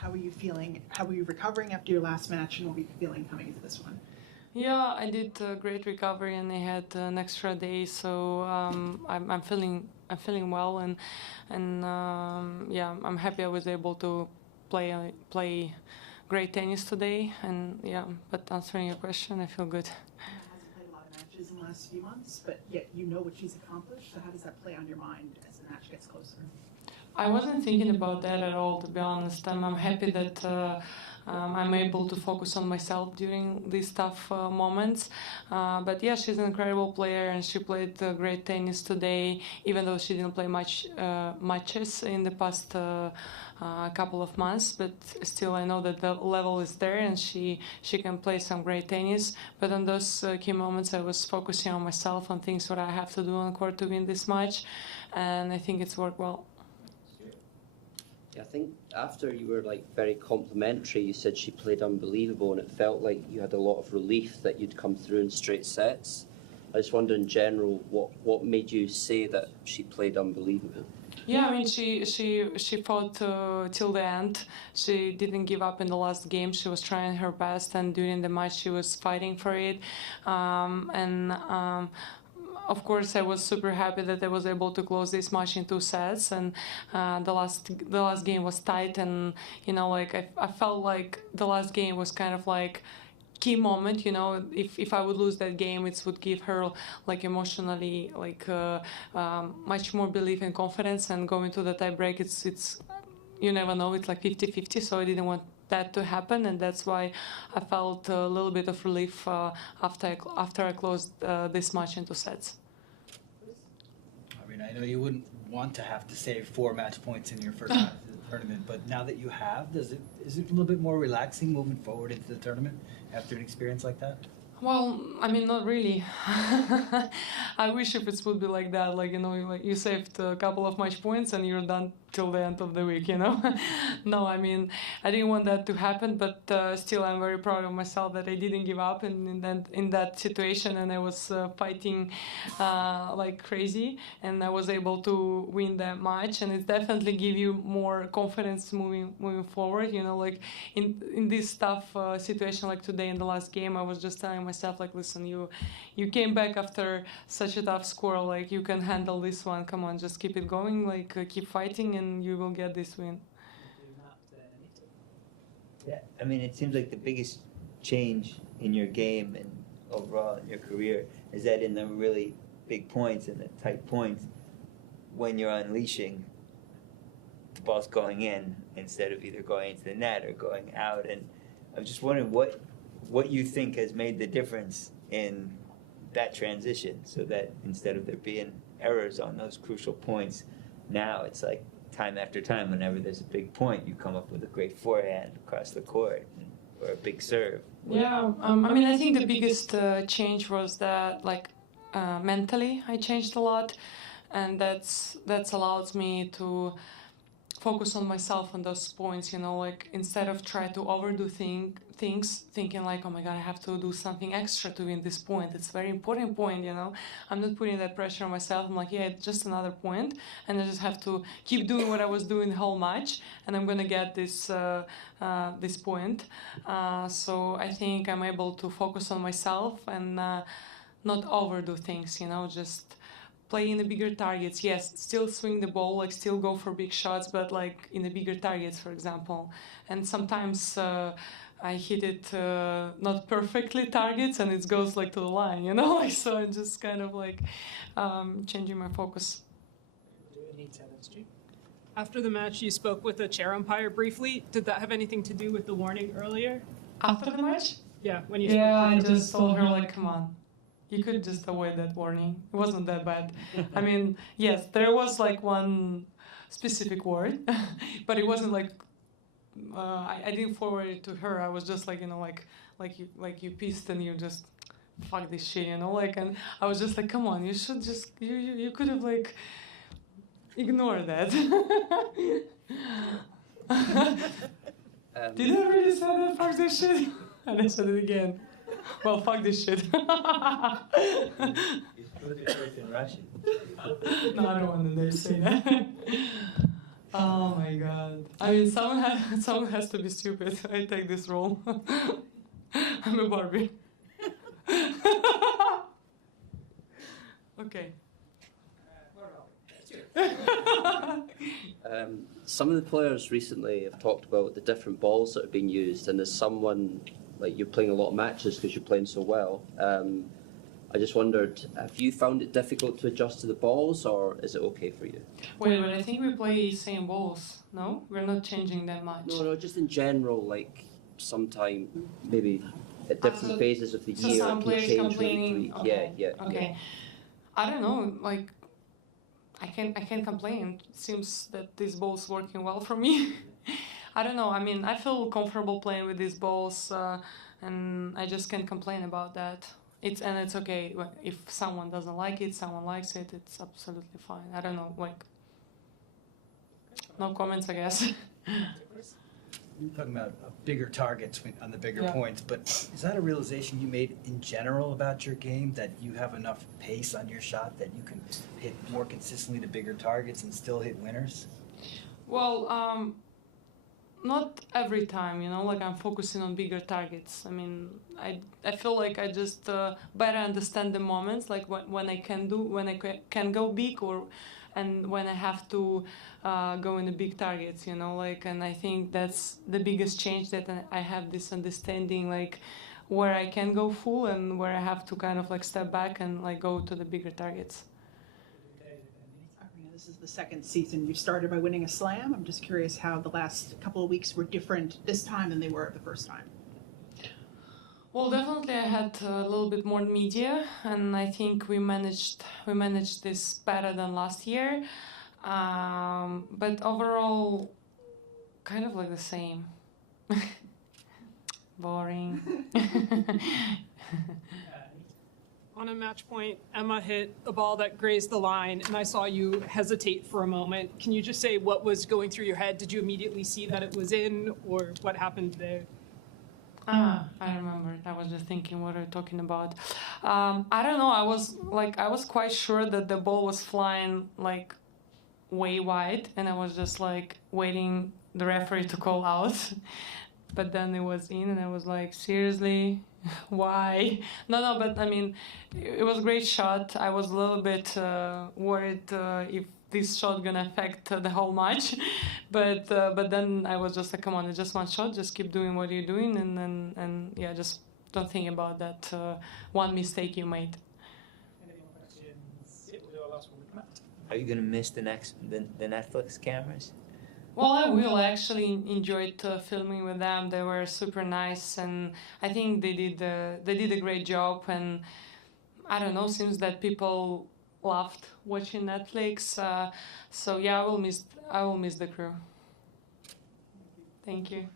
How are you feeling? How were you recovering after your last match, and what were you feeling coming into this one? Yeah, I did a great recovery, and I had an extra day, so I'm feeling well, and yeah, I'm happy I was able to play great tennis today, and yeah. But answering your question, I feel good. Anna hasn't played a lot of matches in the last few months, but yet you know what she's accomplished. So how does that play on your mind as the match gets closer? I wasn't thinking about that at all, to be honest. I'm happy that I'm able to focus on myself during these tough moments. But yeah, she's an incredible player, and she played great tennis today, even though she didn't play much matches in the past couple of months. But still, I know that the level is there, and she can play some great tennis. But on those key moments, I was focusing on myself, on things that I have to do on court to win this match, and I think it's worked well. I think after you were very complimentary, you said she played unbelievable, and it felt like you had a lot of relief that you'd come through in straight sets. I just wonder in general what made you say that she played unbelievable. Yeah, I mean, she fought till the end. She didn't give up in the last game. She was trying her best, and during the match she was fighting for it. Of course, I was super happy that I was able to close this match in 2 sets, and the last game was tight, and I felt like the last game was kind of like key moment. If I would lose that game, it would give her emotionally much more belief and confidence, and going to the tie break, it's you never know, it's like 50-50, so I didn't want that to happen, and that's why I felt a little bit of relief after I closed this match into sets. I mean, I know you wouldn't want to have to save 4 match points in your first match of the tournament, but now that you have, is it a little bit more relaxing moving forward into the tournament after an experience like that? Well, I mean, not really. I wish if it would be like that, you saved a couple of match points and you're done till the end of the week, No, I mean, I didn't want that to happen, but still I'm very proud of myself that I didn't give up in that situation, and I was fighting like crazy, and I was able to win that match, and it definitely give you more confidence moving forward, in this tough situation like today in the last game. I was just telling myself, listen, you came back after such a tough score, you can handle this one, come on, just keep it going, keep fighting, and you will get this win. Yeah, I mean, it seems like the biggest change in your game and overall in your career is that in the really big points and the tight points, when you're unleashing, the ball's going in instead of either going into the net or going out. And I'm just wondering what you think has made the difference in that transition, so that instead of there being errors on those crucial points, now it's like time after time, whenever there's a big point, you come up with a great forehand across the court or a big serve. Yeah, I mean, I think the biggest change was that, mentally, I changed a lot, and that's allowed me to focus on myself on those points, instead of try to overdo things, thinking oh my God, I have to do something extra to win this point. It's a very important point, I'm not putting that pressure on myself. I'm yeah, it's just another point, and I just have to keep doing what I was doing the whole match, and I'm gonna get this this point. So I think I'm able to focus on myself and not overdo things, just play in the bigger targets. Yes, still swing the ball, still go for big shots, but in the bigger targets, for example. And sometimes I hit it not perfectly targets, and it goes to the line, so I'm just kind of changing my focus. After the match, you spoke with the chair umpire briefly. Did that have anything to do with the warning earlier? After the match? Yeah, when you Yeah, I spoke to her. just told her come on. You could just avoid that warning. It wasn't that bad. I mean, yes, there was one specific word, but it wasn't I didn't forward it to her. I was just you pissed and you just fuck this shit, and I was just come on, you should just you could have ignore that. Did I really say that? Fuck this shit? And I said it again. Well, fuck this shit. You spoke it in Russian. No, I don't want to say that. Oh my god. I mean, someone has to be stupid. I take this role. I'm a Barbie. Okay. Some of the players recently have talked about the different balls that have been used, and as someone, like, you're playing a lot of matches because you're playing so well, I just wondered, have you found it difficult to adjust to the balls, or is it okay for you? Wait, but I think we play same balls, no? We're not changing that much. No, just in general, like, sometime, maybe at different so- phases of the So year, some it can players change really complaining. quick. Okay. Yeah. Okay. I don't know, like, I can't complain. It seems that this ball's working well for me. I don't know. I mean, I feel comfortable playing with these balls, and I just can't complain about that. It's okay if someone doesn't like it, someone likes it. It's absolutely fine. I don't know, like, no comments, I guess. You're talking about bigger targets on the bigger Yeah. points, but is that a realization you made in general about your game, that you have enough pace on your shot that you can hit more consistently the bigger targets and still hit winners? Well, not every time, like I'm focusing on bigger targets. I mean, I feel like I just better understand the moments, like when I can go big, and when I have to go in the big targets, and I think that's the biggest change, that I have this understanding, like where I can go full and where I have to kind of like step back and like go to the bigger targets. Aryna, this is the second season. You started by winning a slam. I'm just curious how the last couple of weeks were different this time than they were the first time. Well, definitely I had a little bit more media, and I think we managed this better than last year. But overall, kind of like the same. Boring. On a match point, Emma hit a ball that grazed the line, and I saw you hesitate for a moment. Can you just say what was going through your head? Did you immediately see that it was in, or what happened there? I remember. I was just thinking what are you talking about. I don't know. I was quite sure that the ball was flying like way wide, and I was just like waiting the referee to call out. But then it was in, and I was like, seriously, why? No. But I mean, it was a great shot. I was a little bit worried if this shot gonna affect the whole match, but then I was just like, come on, it's just one shot, just keep doing what you're doing, and yeah, just don't think about that one mistake you made. Any more questions? It was our last one. Matt. Are you gonna miss the Netflix cameras? Well, I will. I actually enjoyed filming with them. They were super nice, and I think they did a great job. And I don't know, seems that people loved watching Netflix. So yeah, I will miss the crew. Thank you.